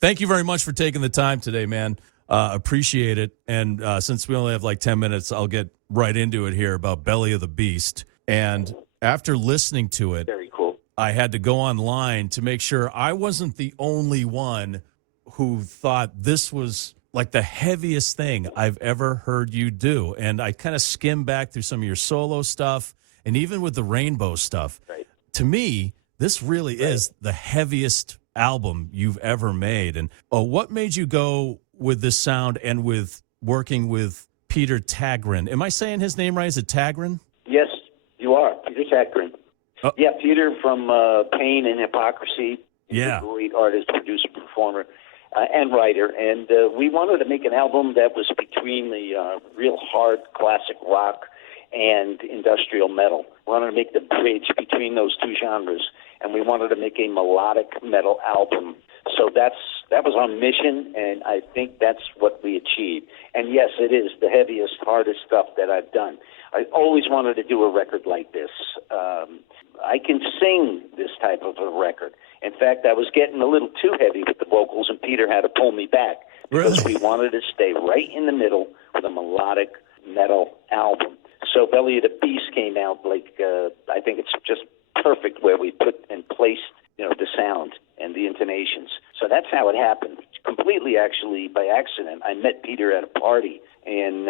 Thank you very much for taking the time today, man. Appreciate it. And since we only have like 10 minutes, I'll get right into it here about Belly of the Beast. And after listening to it, Very cool. I had to go online to make sure I wasn't the only one who thought this was like the heaviest thing I've ever heard you do. And I kind of skimmed back through some of your solo stuff and even with the Rainbow stuff. Right. To me, this really is the heaviest album you've ever made. And what made you go with this sound and with working with Peter Tägtgren? Am I saying his name right? Is it Tägtgren? Yes, you are. Peter Tägtgren. Oh. Yeah, Peter from Pain and Hypocrisy. He's Yeah. a great artist, producer, performer, and writer. And we wanted to make an album that was between the real hard classic rock and industrial metal. We wanted to make the bridge between those two genres, and we wanted to make a melodic metal album. So that was our mission, and I think that's what we achieved. And yes, it is the heaviest, hardest stuff that I've done. I always wanted to do a record like this. I can sing this type of a record. In fact, I was getting a little too heavy with the vocals, and Peter had to pull me back because we wanted to stay right in the middle with a melodic metal album. So Belly of the Beast came out I think it's just perfect where we put and placed, the sound and the intonations. So that's how it happened. Completely, actually, by accident. I met Peter at a party, and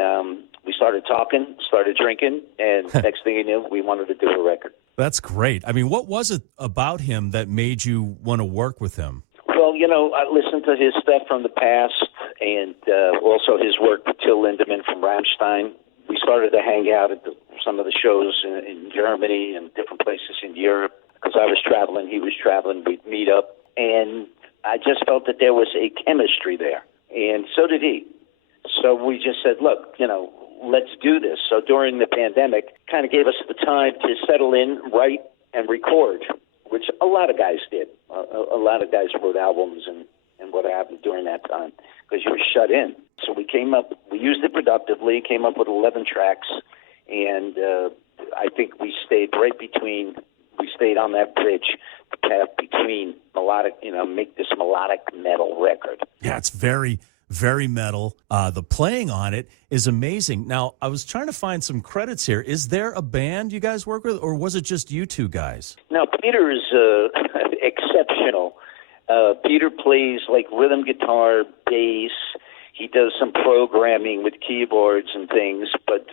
we started talking, started drinking, and next thing you knew, we wanted to do a record. That's great. I mean, what was it about him that made you want to work with him? Well, I listened to his stuff from the past, and also his work with Till Lindemann from Rammstein. We started to hang out at some of the shows in Germany and different places in Europe. Because I was traveling, he was traveling, we'd meet up. And I just felt that there was a chemistry there. And so did he. So we just said, look, let's do this. So during the pandemic, kind of gave us the time to settle in, write, and record, which a lot of guys did. A lot of guys wrote albums and what happened during that time because you were shut in. So we used it productively, came up with 11 tracks, and I think we stayed on that bridge, the path between melodic, make this melodic metal record. Yeah, it's very, very metal. The playing on it is amazing. Now, I was trying to find some credits here. Is there a band you guys work with, or was it just you two guys? No, Peter is exceptional. Peter plays like rhythm guitar, bass. He does some programming with keyboards and things, but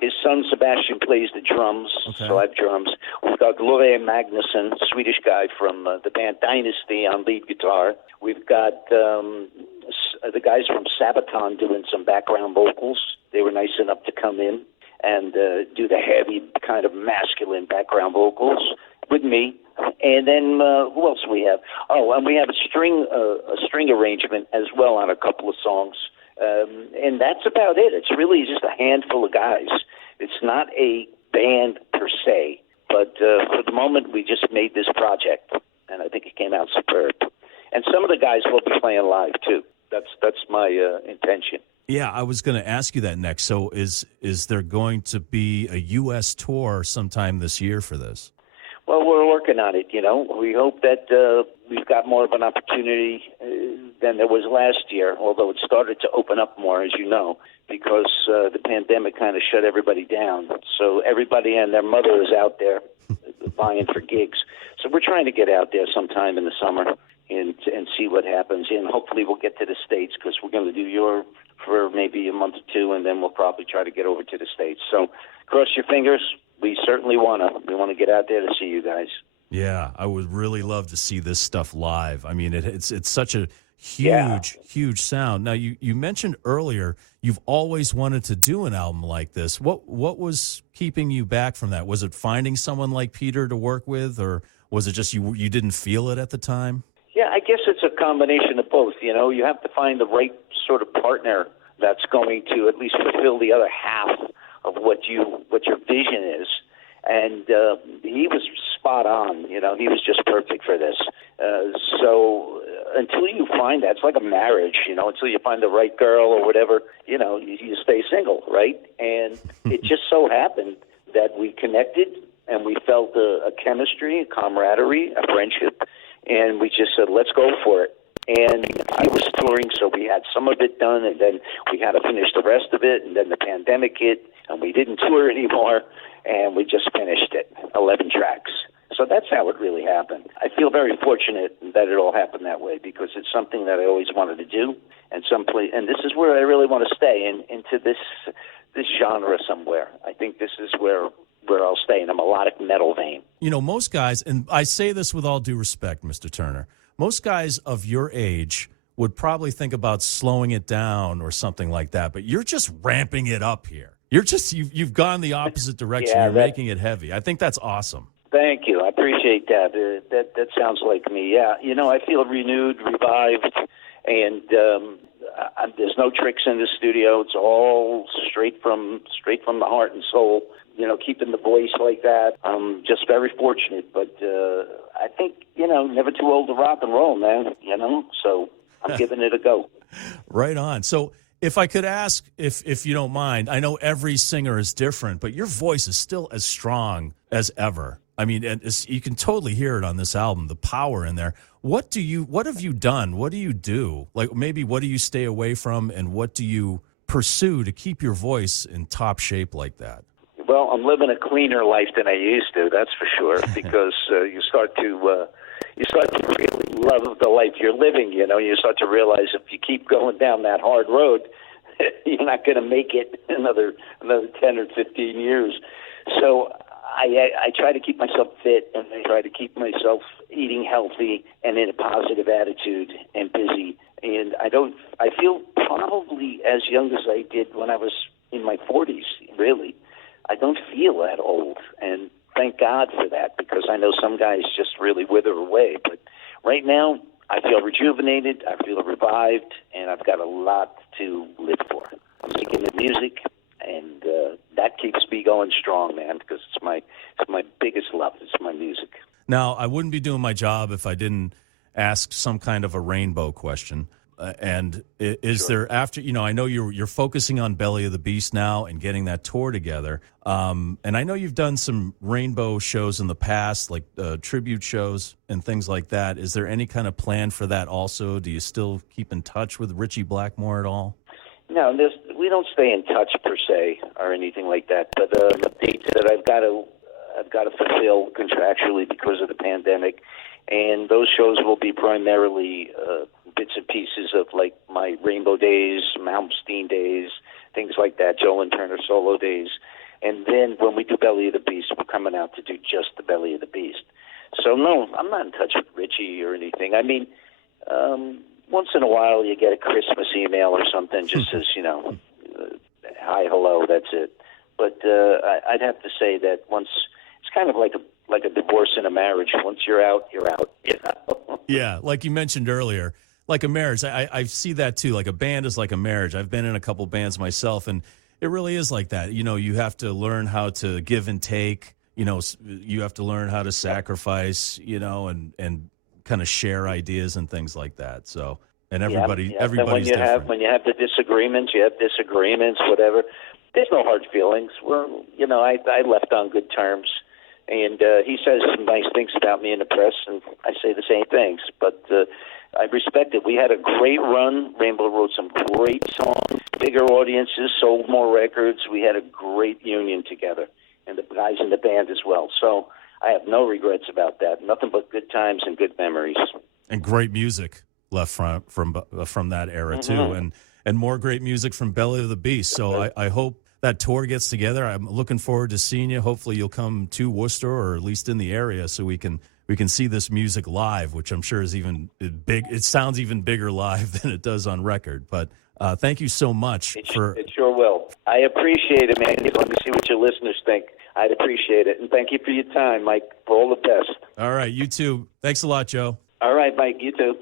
his son Sebastian plays the drums, so I have drums. We've got Love Magnusson, Swedish guy from the band Dynasty on lead guitar. We've got the guys from Sabaton doing some background vocals. They were nice enough to come in and do the heavy kind of masculine background vocals with me. And then who else do we have? Oh, and we have a string arrangement as well on a couple of songs. And that's about it. It's really just a handful of guys. It's not a band per se, but for the moment we just made this project, and I think it came out superb. And some of the guys will be playing live too. That's my intention. Yeah, I was going to ask you that next. So is there going to be a U.S. tour sometime this year for this? Well, we're working on it, We hope that we've got more of an opportunity than there was last year, although it started to open up more, as you know, because the pandemic kind of shut everybody down. So everybody and their mother is out there vying for gigs. So we're trying to get out there sometime in the summer and see what happens. And hopefully we'll get to the States because we're going to do Europe for maybe a month or two, and then we'll probably try to get over to the States. So cross your fingers. We certainly want to. We want to get out there to see you guys. Yeah, I would really love to see this stuff live. I mean, it's such a huge sound. Now, you mentioned earlier you've always wanted to do an album like this. What was keeping you back from that? Was it finding someone like Peter to work with, or was it just you didn't feel it at the time? Yeah, I guess it's a combination of both. You have to find the right sort of partner that's going to at least fulfill the other half of what your vision is. And he was spot on. He was just perfect for this. So until you find that, it's like a marriage, until you find the right girl or whatever, you stay single, right? And it just so happened that we connected and we felt a chemistry, a camaraderie, a friendship, and we just said, let's go for it. And I was touring, so we had some of it done, and then we had to finish the rest of it, and then the pandemic hit, and we didn't tour anymore, and we just finished it, 11 tracks. So that's how it really happened. I feel very fortunate that it all happened that way, because it's something that I always wanted to do, and and this is where I really want to stay, into this genre somewhere. I think this is where I'll stay, in a melodic metal vein. You know, most guys, and I say this with all due respect, Mr. Turner, most guys of your age would probably think about slowing it down or something like that, but you're just ramping it up here. You've gone the opposite direction. Yeah, you're making it heavy. I think that's awesome. Thank you. I appreciate that. That sounds like me. Yeah, I feel renewed, revived, and there's no tricks in the studio. It's all straight from the heart and soul. Keeping the voice like that. I'm just very fortunate, but I think, never too old to rock and roll, man, so I'm giving it a go. Right on. So if I could ask, if you don't mind, I know every singer is different, but your voice is still as strong as ever. I mean, you can totally hear it on this album, the power in there. What have you done? What do you do? Like, maybe what do you stay away from, and what do you pursue to keep your voice in top shape like that? Well, I'm living a cleaner life than I used to, that's for sure, because you start to really love the life you're living, You start to realize if you keep going down that hard road, you're not going to make it another 10 or 15 years. So I try to keep myself fit, and I try to keep myself eating healthy and in a positive attitude and busy. And I feel probably as young as I did when I was in my 40s, really. I don't feel that old, and thank God for that, because I know some guys just really wither away. But right now, I feel rejuvenated, I feel revived, and I've got a lot to live for. I'm making the music, and that keeps me going strong, man, because it's my biggest love. It's my music. Now, I wouldn't be doing my job if I didn't ask some kind of a rainbow question. And is Sure. there, after, I know you're focusing on Belly of the Beast now and getting that tour together. And I know you've done some rainbow shows in the past, like tribute shows and things like that. Is there any kind of plan for that also? Do you still keep in touch with Ritchie Blackmore at all? No, we don't stay in touch per se or anything like that. But the dates that I've got to fulfill contractually because of the pandemic, and those shows will be primarily bits and pieces of like my Rainbow days, Malmsteen days, things like that, Joe Lyn Turner solo days. And then when we do Belly of the Beast, we're coming out to do just the Belly of the Beast. So no, I'm not in touch with Ritchie or anything. I mean, once in a while you get a Christmas email or something, just says, hi, hello, that's it. But I'd have to say that once, it's kind of like a divorce and a marriage. Once you're out, you're out. Yeah, like you mentioned earlier, like a marriage. I see that too. Like a band is like a marriage. I've been in a couple bands myself, and it really is like that. You have to learn how to give and take. You have to learn how to sacrifice, and kind of share ideas and things like that. So, and everybody's different. When you have the disagreements, whatever. There's no hard feelings. I left on good terms. And he says some nice things about me in the press, and I say the same things. But I respect it. We had a great run. Rainbow wrote some great songs, bigger audiences, sold more records. We had a great union together, and the guys in the band as well. So I have no regrets about that. Nothing but good times and good memories. And great music left from that era, too, and more great music from Belly of the Beast. So I hope that tour gets together. I'm looking forward to seeing you. Hopefully you'll come to Worcester, or at least in the area, so we can see this music live, which I'm sure is even big. It sounds even bigger live than it does on record. But thank you so much It sure will. I appreciate it, man. Let me see what your listeners think. I'd appreciate it. And thank you for your time, Mike. For all the best. All right, you too. Thanks a lot, Joe. All right, Mike. You too.